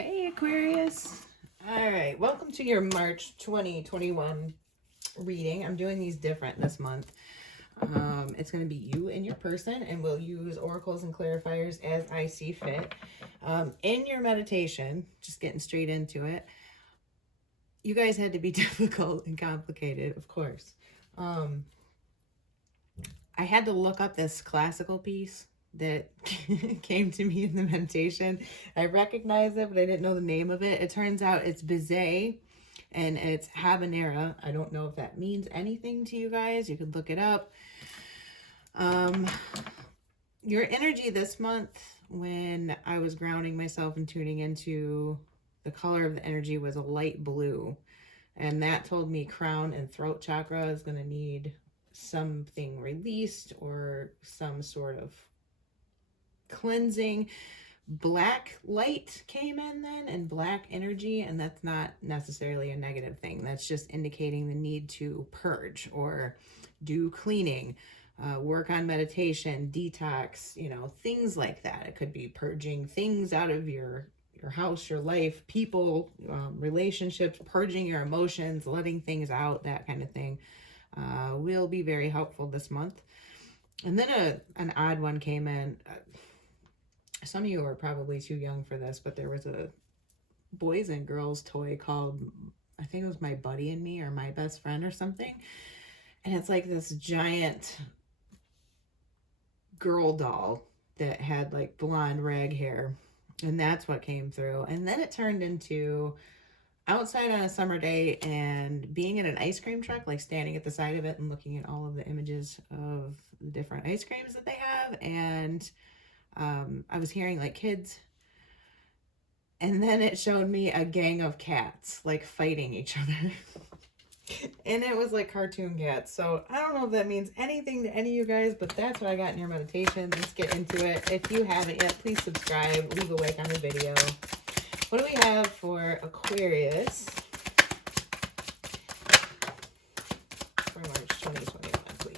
Hey Aquarius. All right, welcome to your March 2021 reading. I'm doing these different this month. It's going to be you and your person, and we'll use oracles and clarifiers as I see fit. In your meditation, just getting straight into it, you guys had to be difficult and complicated, of course. I had to look up this classical piece that came to me in the meditation. I recognize it, but I didn't know the name of it. It turns out it's Bizet and it's habanera. I don't know if that means anything to you guys. You could look it up. Your energy this month, when I was grounding myself and tuning into the color of the energy, was a light blue. And that told me crown and throat chakra is going to need something released or some sort of cleansing. Black light came in then, and black energy, and that's not necessarily a negative thing. That's just indicating the need to purge or do cleaning, work on meditation, detox, things like that. It could be purging things out of your house, your life, people, relationships, purging your emotions, letting things out, that kind of thing. Will be very helpful this month. And then an odd one came in. Some of you are probably too young for this, but there was a boys and girls toy called, I think it was My Buddy and Me or My Best Friend or something. And it's like this giant girl doll that had like blonde rag hair. And that's what came through. And then it turned into outside on a summer day and being in an ice cream truck, like standing at the side of it and looking at all of the images of the different ice creams that they have. And I was hearing like kids, and then it showed me a gang of cats like fighting each other. And it was like cartoon cats. So I don't know if that means anything to any of you guys, but that's what I got in your meditation. Let's get into it. If you haven't yet, please subscribe, leave a like on the video. What do we have for Aquarius for March 2021, please?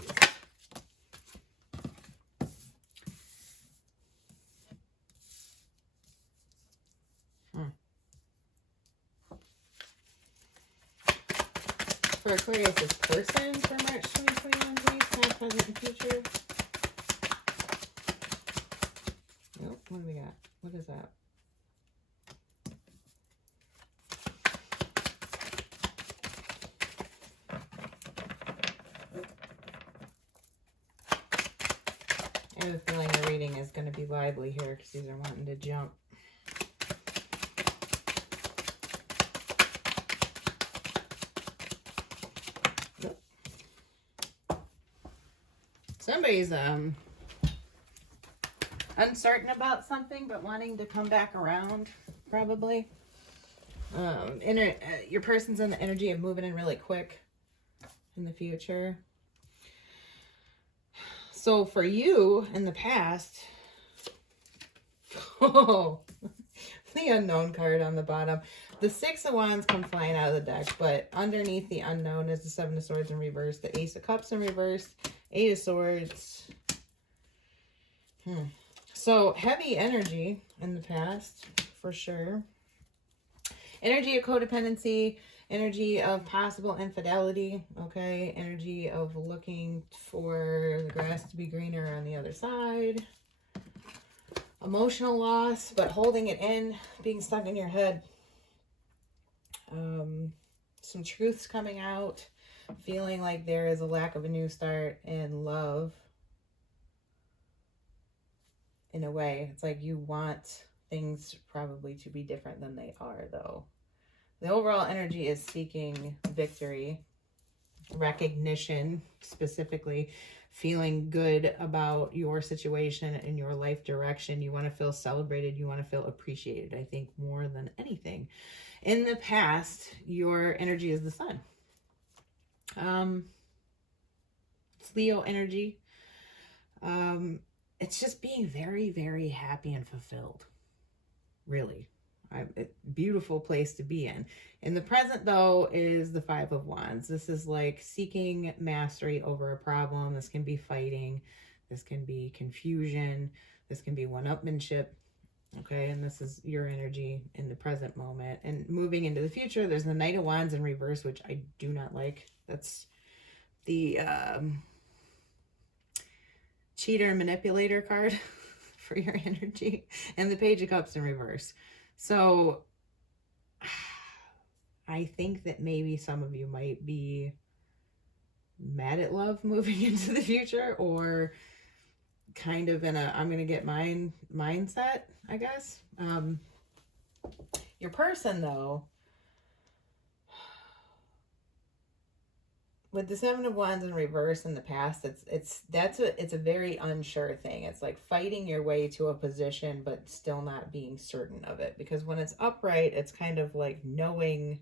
For Aquarius' person for March 2021, please, past, present, and future. Nope, what do we got? What is that? I have a feeling the reading is going to be lively here because these are wanting to jump. Somebody's uncertain about something but wanting to come back around, probably. Your person's in the energy of moving in really quick in the future. So for you in the past, the unknown card on the bottom. The Six of Wands come flying out of the deck, but underneath the unknown is the Seven of Swords in reverse, the Ace of Cups in reverse, Eight of Swords. So heavy energy in the past, for sure. Energy of codependency, energy of possible infidelity, okay? Energy of looking for the grass to be greener on the other side. Emotional loss, but holding it in, being stuck in your head. Some truths coming out, feeling like there is a lack of a new start in love. In a way, it's like you want things probably to be different than they are, though. The overall energy is seeking victory, recognition, specifically feeling good about your situation and your life direction. You want to feel celebrated. You want to feel appreciated, I think, more than anything. In the past, your energy is the sun. It's Leo energy. It's just being very, very happy and fulfilled. Really. Beautiful place to be in. In the present, though, is the Five of Wands. This is like seeking mastery over a problem. This can be fighting. This can be confusion. This can be one-upmanship. Okay, and this is your energy in the present moment. And moving into the future, there's the Knight of Wands in reverse, which I do not like. That's the cheater and manipulator card for your energy, and the Page of Cups in reverse. So I think that maybe some of you might be mad at love moving into the future, or kind of in a I'm gonna get mine mindset, I guess. Your person, though, with the Seven of Wands in reverse in the past, it's a very unsure thing. It's like fighting your way to a position but still not being certain of it, because when it's upright, it's kind of like knowing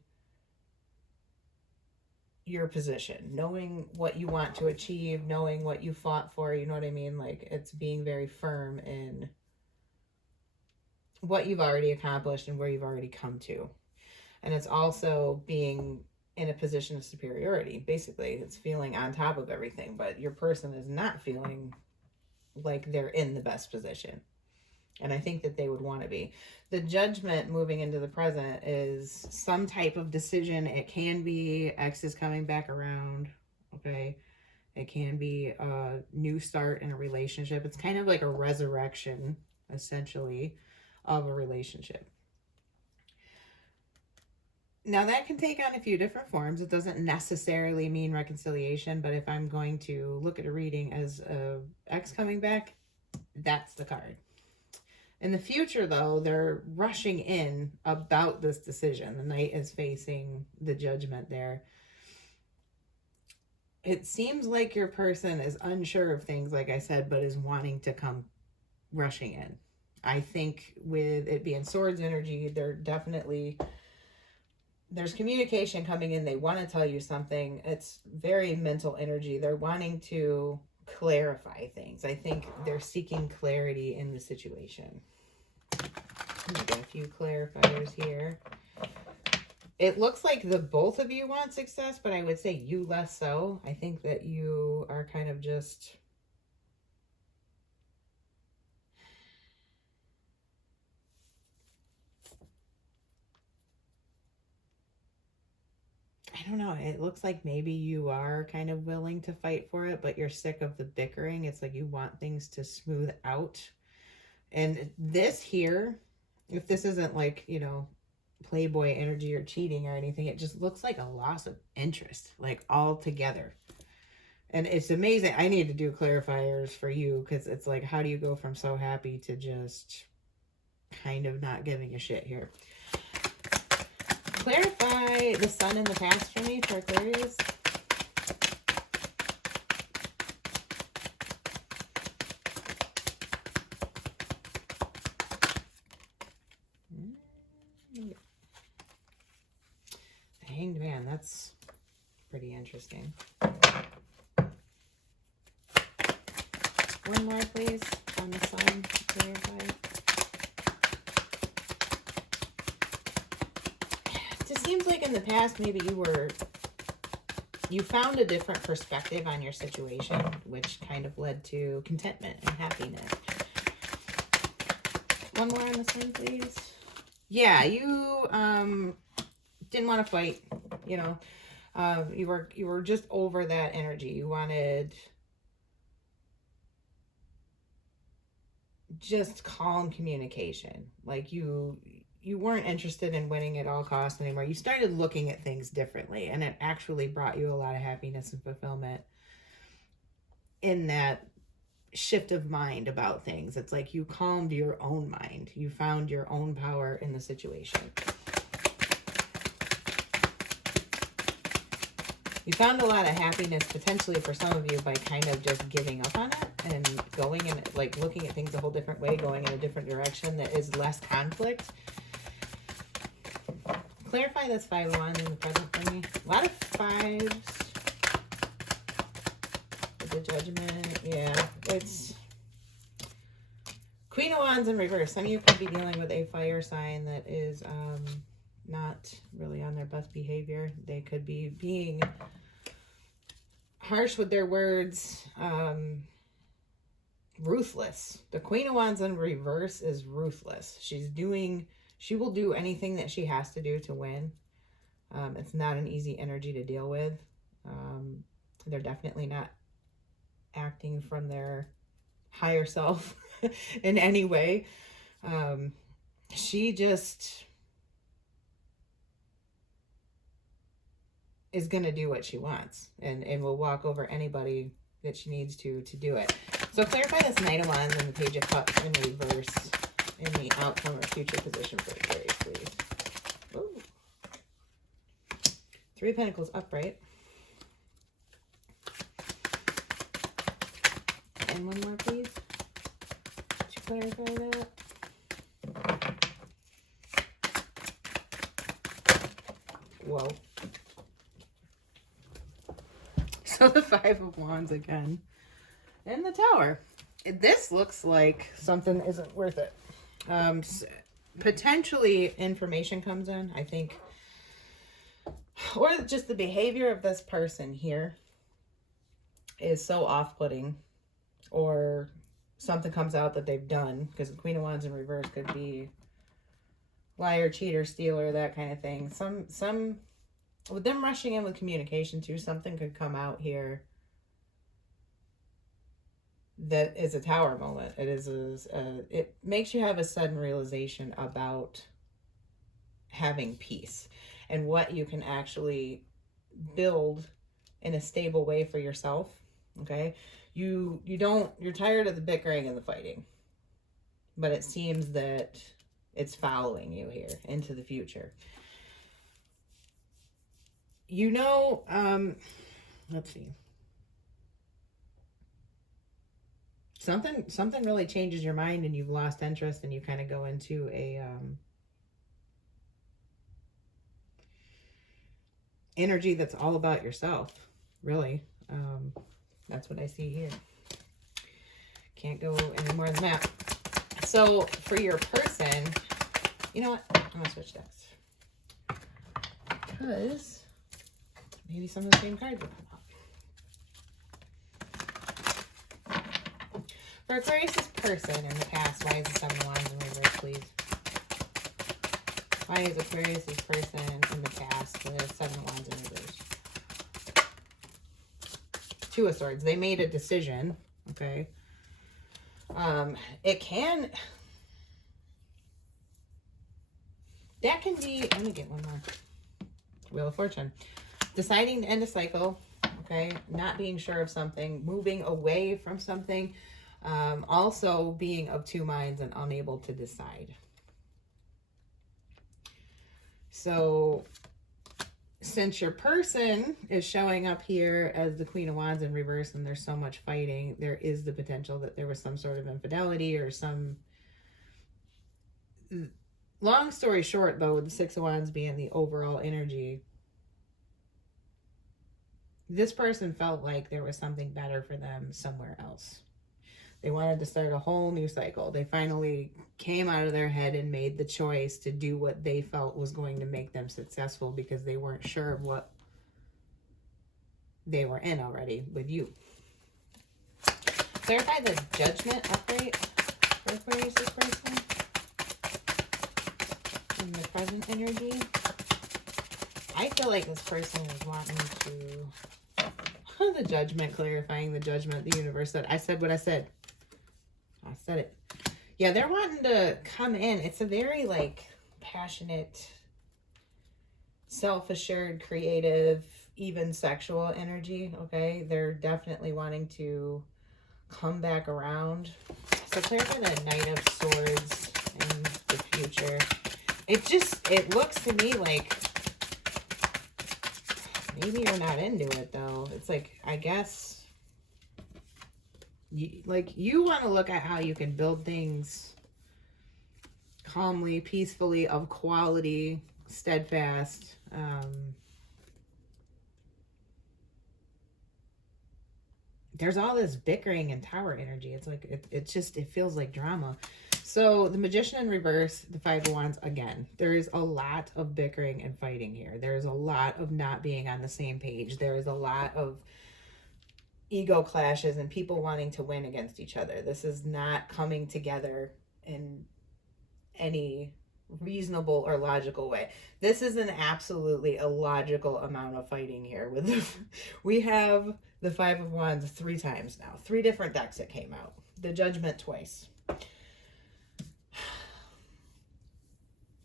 your position, knowing what you want to achieve, knowing what you fought for, you know what I mean? Like, it's being very firm in what you've already accomplished and where you've already come to. And it's also being in a position of superiority. Basically, it's feeling on top of everything, but your person is not feeling like they're in the best position. And I think that they would want to be. The Judgment moving into the present is some type of decision. It can be exes coming back around, okay? It can be a new start in a relationship. It's kind of like a resurrection, essentially, of a relationship. Now, that can take on a few different forms. It doesn't necessarily mean reconciliation, but if I'm going to look at a reading as a ex coming back, that's the card. In the future, though, they're rushing in about this decision. The Knight is facing the Judgment there. It seems like your person is unsure of things, like I said, but is wanting to come rushing in. I think with it being Swords energy, there's communication coming in. They want to tell you something. It's very mental energy. They're wanting to clarify things. I think they're seeking clarity in the situation. Let me get a few clarifiers here. It looks like the both of you want success, but I would say you less so. I think that you are kind of just... I don't know. It looks like maybe you are kind of willing to fight for it, but you're sick of the bickering. It's like you want things to smooth out. And this here, if this isn't like, you know, Playboy energy or cheating or anything, it just looks like a loss of interest, like altogether. And it's amazing. I need to do clarifiers for you, because it's like, how do you go from so happy to just kind of not giving a shit here? Clarify the sun in the past for me, for Aquarius. Hanged Man, that's pretty interesting. One more, please, on the sun. Clarify. It just seems like in the past, maybe you found a different perspective on your situation, which kind of led to contentment and happiness. One more on the sun, please. Yeah, you didn't want to fight, you know. You were just over that energy. You wanted just calm communication. Like you weren't interested in winning at all costs anymore. You started looking at things differently, and it actually brought you a lot of happiness and fulfillment in that shift of mind about things. It's like you calmed your own mind. You found your own power in the situation. You found a lot of happiness, potentially for some of you, by kind of just giving up on it and going and like looking at things a whole different way, going in a different direction that is less conflict. Clarify this 5 of Wands in the present for me. A lot of 5s. The Judgment. Yeah, it's Queen of Wands in reverse. Some of you could be dealing with a fire sign that is not really on their best behavior. They could be being harsh with their words, ruthless. The Queen of Wands in reverse is ruthless. She will do anything that she has to do to win. It's not an easy energy to deal with. They're definitely not acting from their higher self in any way. She just is going to do what she wants and will walk over anybody that she needs to do it. So clarify this Knight of Wands and the Page of Cups in reverse in the outcome or future position for Aquarius, please. Ooh. Three of Pentacles upright. And one more, please. To clarify that. Whoa. So the Five of Wands again. And the Tower. This looks like something isn't worth it. Potentially information comes in, I think. Or just the behavior of this person here is so off-putting. Or something comes out that they've done. Because the Queen of Wands in reverse could be liar, cheater, stealer, that kind of thing. Some with them rushing in with communication too, something could come out here that is a Tower moment. It makes you have a sudden realization about having peace and what you can actually build in a stable way for yourself. Okay, you're tired of the bickering and the fighting, but it seems that it's following you here into the future. Let's see. Something really changes your mind and you've lost interest and you kind of go into a energy that's all about yourself, really. That's what I see here. Can't go any more than that. So for your person, you know what? I'm going to switch decks. Because maybe some of the same cards will come up. For Aquarius' person in the past, why is the Seven of Wands in reverse, please? Why is Aquarius' person in the past with Seven of Wands in reverse? Two of Swords. They made a decision, okay? That can be, let me get one more. Wheel of Fortune. Deciding to end a cycle, okay? Not being sure of something, moving away from something, also being of two minds and unable to decide. So, since your person is showing up here as the Queen of Wands in reverse and there's so much fighting, there is the potential that there was some sort of infidelity or some... Long story short, though, with the Six of Wands being the overall energy, this person felt like there was something better for them somewhere else. They wanted to start a whole new cycle. They finally came out of their head and made the choice to do what they felt was going to make them successful because they weren't sure of what they were in already with you. Clarify the Judgment upright for Aquarius' person. In the present energy, I feel like this person is wanting to the Judgment, clarifying the Judgment. The universe said, I said what I said. I said it. Yeah, they're wanting to come in. It's a very like passionate, self-assured, creative, even sexual energy. Okay, they're definitely wanting to come back around. So clarify the Knight of Swords in the future. It looks to me like maybe you're not into it, though. It's like, I guess, you want to look at how you can build things calmly, peacefully, of quality, steadfast. There's all this bickering and Tower energy. It's like, it feels like drama. So the Magician in reverse, the Five of Wands again. There is a lot of bickering and fighting here. There's a lot of not being on the same page. There is a lot of ego clashes and people wanting to win against each other. This is not coming together in any reasonable or logical way. This is an absolutely illogical amount of fighting here. We have the Five of Wands 3 times now. 3 different decks that came out. The Judgment twice.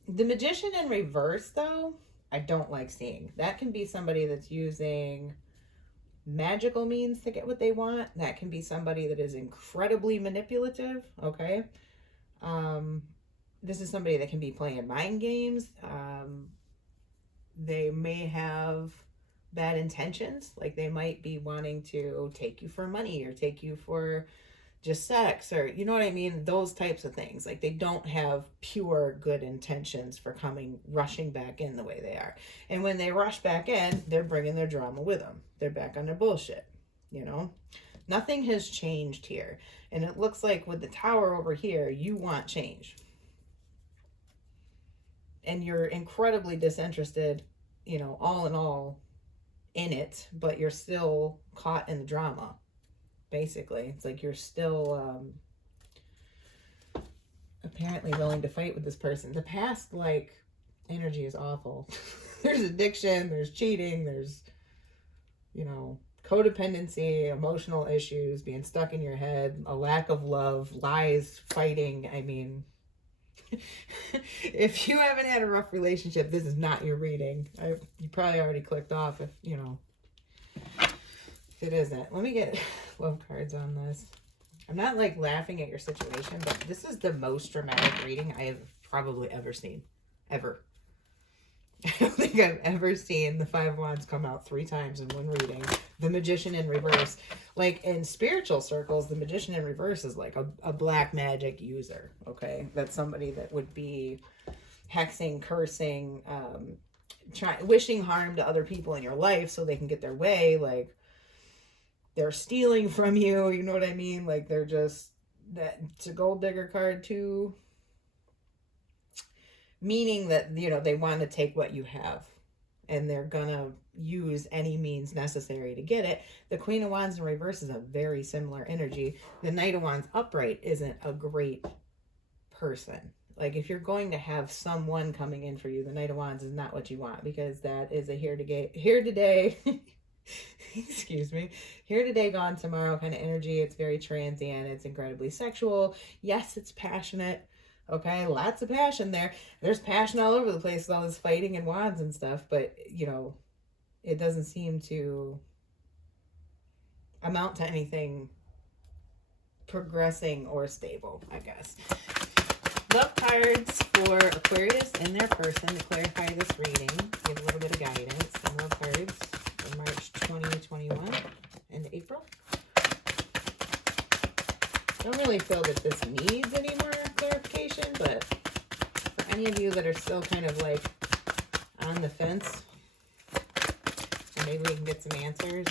The Magician in reverse, though, I don't like seeing. That can be somebody that's using magical means to get what they want. That can be somebody that is incredibly manipulative, okay? This is somebody that can be playing mind games. They may have bad intentions. Like they might be wanting to take you for money or take you for just sex, or you know what I mean? Those types of things. Like they don't have pure good intentions for rushing back in the way they are. And when they rush back in, they're bringing their drama with them. They're back on their bullshit, you know? Nothing has changed here. And it looks like with the Tower over here, you want change. And you're incredibly disinterested, you know, all in all in it, but you're still caught in the drama. Basically, it's like you're still apparently willing to fight with this person. The past, like, energy is awful. There's addiction, there's cheating, there's, you know, codependency, emotional issues, being stuck in your head, a lack of love, lies, fighting. I mean, if you haven't had a rough relationship, this is not your reading. You probably already clicked off if, you know, if it isn't. Let me get love cards on this. I'm not like laughing at your situation, but this is the most dramatic reading I have probably ever seen. Ever. I don't think I've ever seen the Five of Wands come out 3 times in one reading. The Magician in reverse. Like in spiritual circles, the Magician in reverse is like a black magic user. Okay. That's somebody that would be hexing, cursing, wishing harm to other people in your life so they can get their way. Like they're stealing from you. You know what I mean? Like they're just, it's a gold digger card too. Meaning that, you know, they want to take what you have and they're gonna use any means necessary to get it. The Queen of Wands in reverse is a very similar energy. The Knight of Wands upright isn't a great person. Like if you're going to have someone coming in for you, the Knight of Wands is not what you want, because that is a here today excuse me, here today, gone tomorrow kind of energy. It's very transient. It's incredibly sexual. Yes, it's passionate. Okay, lots of passion there. There's passion all over the place with all this fighting and wands and stuff, but, you know, it doesn't seem to amount to anything progressing or stable, I guess. Love cards for Aquarius and their person to clarify this reading, give a little bit of guidance. And love cards for March 2021 and April. I don't really feel that this needs any more clarification, but for any of you that are still kind of like on the fence, maybe we can get some answers.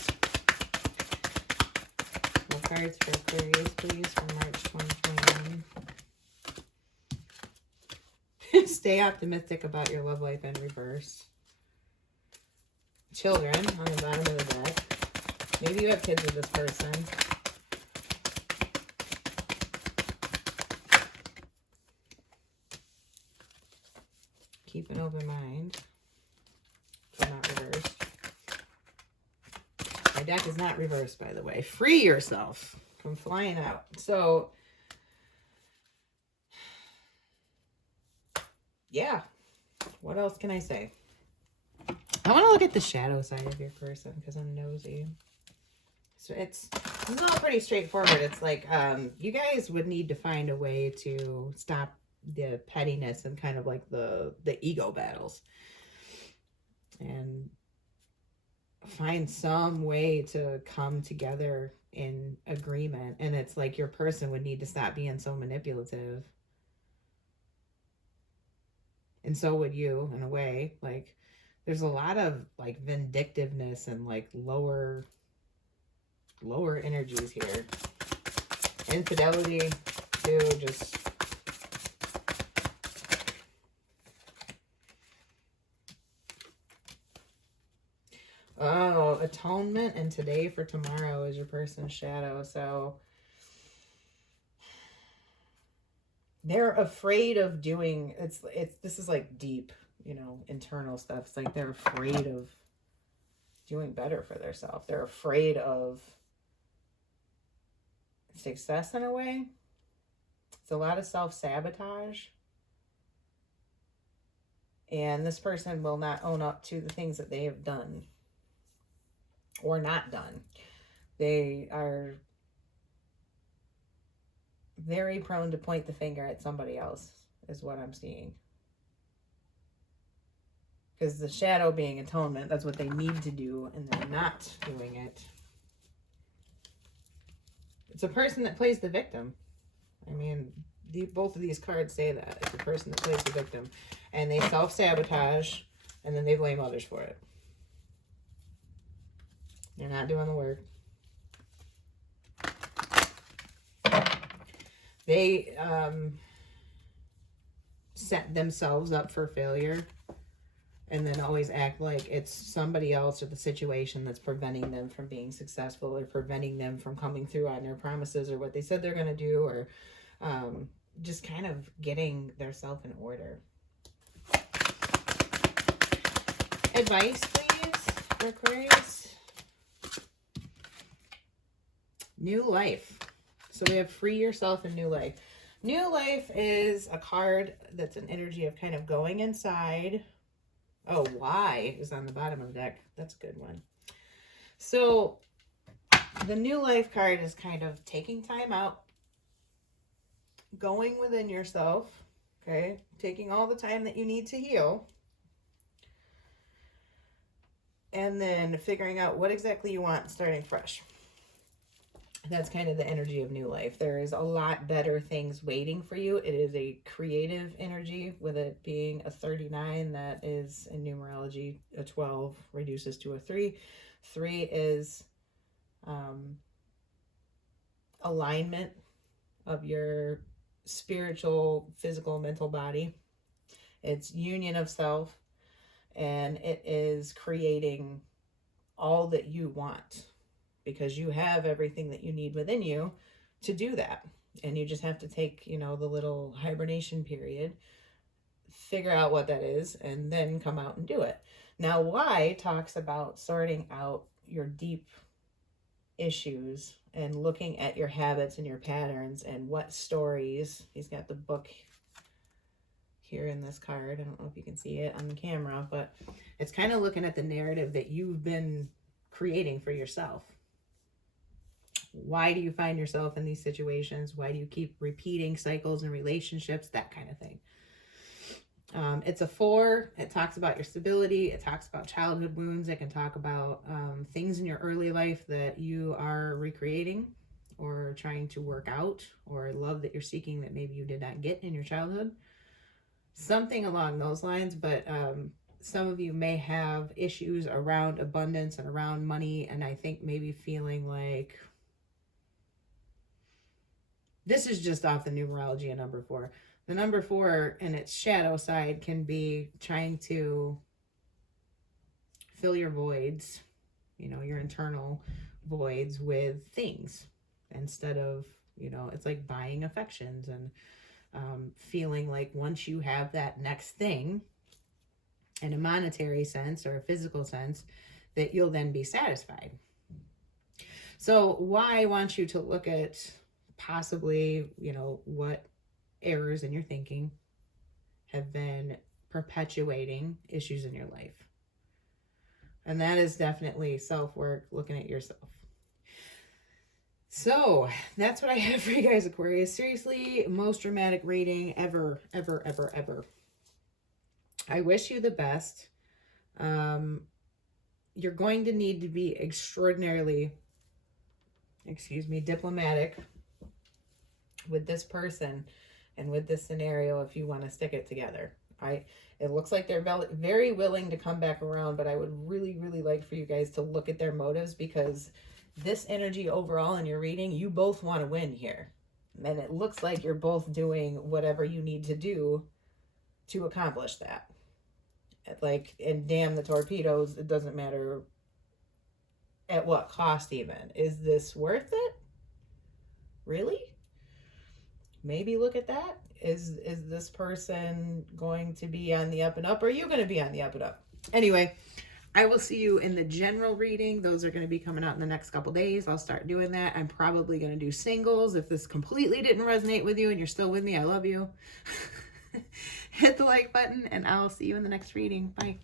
Love cards for Aquarius, please, for March 2021. Stay optimistic about your love life in reverse. Children on the bottom of the deck. Maybe you have kids with this person. Keep an open mind. It's not reversed. My deck is not reversed, by the way. Free yourself. Come flying out. So, yeah. What else can I say? I want to look at the shadow side of your person because I'm nosy. So this is all pretty straightforward. It's like you guys would need to find a way to stop the pettiness and kind of like the ego battles, and find some way to come together in agreement. And it's like your person would need to stop being so manipulative, and so would you, in a way. Like there's a lot of like vindictiveness and like lower energies here. Infidelity too. Just oh, about atonement, and today for tomorrow is your person's shadow. So they're afraid of doing, this is like deep, you know, internal stuff. It's like they're afraid of doing better for themselves. They're afraid of success in a way. It's a lot of self-sabotage. And this person will not own up to the things that they have done or not done. They are very prone to point the finger at somebody else, is what I'm seeing. Because the shadow being atonement, that's what they need to do, and they're not doing it. It's a person that plays the victim. I mean, both of these cards say that. It's a person that plays the victim. And they self-sabotage, and then they blame others for it. They're not doing the work. They set themselves up for failure and then always act like it's somebody else or the situation that's preventing them from being successful or preventing them from coming through on their promises or what they said they're going to do, or just kind of getting their self in order. Advice, please, for Aquarius. New life. So we have free yourself and new life. New life is a card that's an energy of kind of going inside. Oh, why is on the bottom of the deck. That's a good one. So the new life card is kind of taking time out, going within yourself, okay? Taking all the time that you need to heal. And then figuring out what exactly you want, starting fresh. That's kind of the energy of new life. There is a lot better things waiting for you. It is a creative energy, with it being a 39. That is, in numerology, a 12 reduces to a 3. 3 is alignment of your spiritual, physical, mental body. It's union of self, and it is creating all that you want, because you have everything that you need within you to do that. And you just have to take, you know, the little hibernation period, figure out what that is, and then come out and do it. Now, Y talks about sorting out your deep issues and looking at your habits and your patterns and what stories. He's got the book here in this card. I don't know if you can see it on the camera, but it's kind of looking at the narrative that you've been creating for yourself. Why do you find yourself in these situations? Why do you keep repeating cycles and relationships? That kind of thing. It's a 4. It talks about your stability. It talks about childhood wounds. It can talk about things in your early life that you are recreating or trying to work out, or love that you're seeking that maybe you did not get in your childhood. Something along those lines, but some of you may have issues around abundance and around money, and I think maybe feeling like, this is just off the numerology of number 4. The number 4 and its shadow side can be trying to fill your voids, you know, your internal voids, with things instead of, you know, it's like buying affections and feeling like once you have that next thing in a monetary sense or a physical sense, that you'll then be satisfied. So why I want you to look at possibly, you know, what errors in your thinking have been perpetuating issues in your life. And that is definitely self-work, looking at yourself. So that's what I have for you guys, Aquarius. Seriously, most dramatic reading ever, ever, ever, ever. I wish you the best. You're going to need to be extraordinarily, diplomatic with this person and with this scenario if you want to stick it together. It looks like they're very willing to come back around, but I would really, really like for you guys to look at their motives, because this energy overall in your reading, you both want to win here. And it looks like you're both doing whatever you need to do to accomplish that. Like, and damn the torpedoes, it doesn't matter At what cost even? Is this worth it? Really? Maybe look at that. Is this person going to be on the up and up, or are you going to be on the up and up? Anyway, I will see you in the general reading. Those are going to be coming out in the next couple days. I'll start doing that. I'm probably going to do singles. If this completely didn't resonate with you and you're still with me, I love you. Hit the like button, and I'll see you in the next reading. Bye.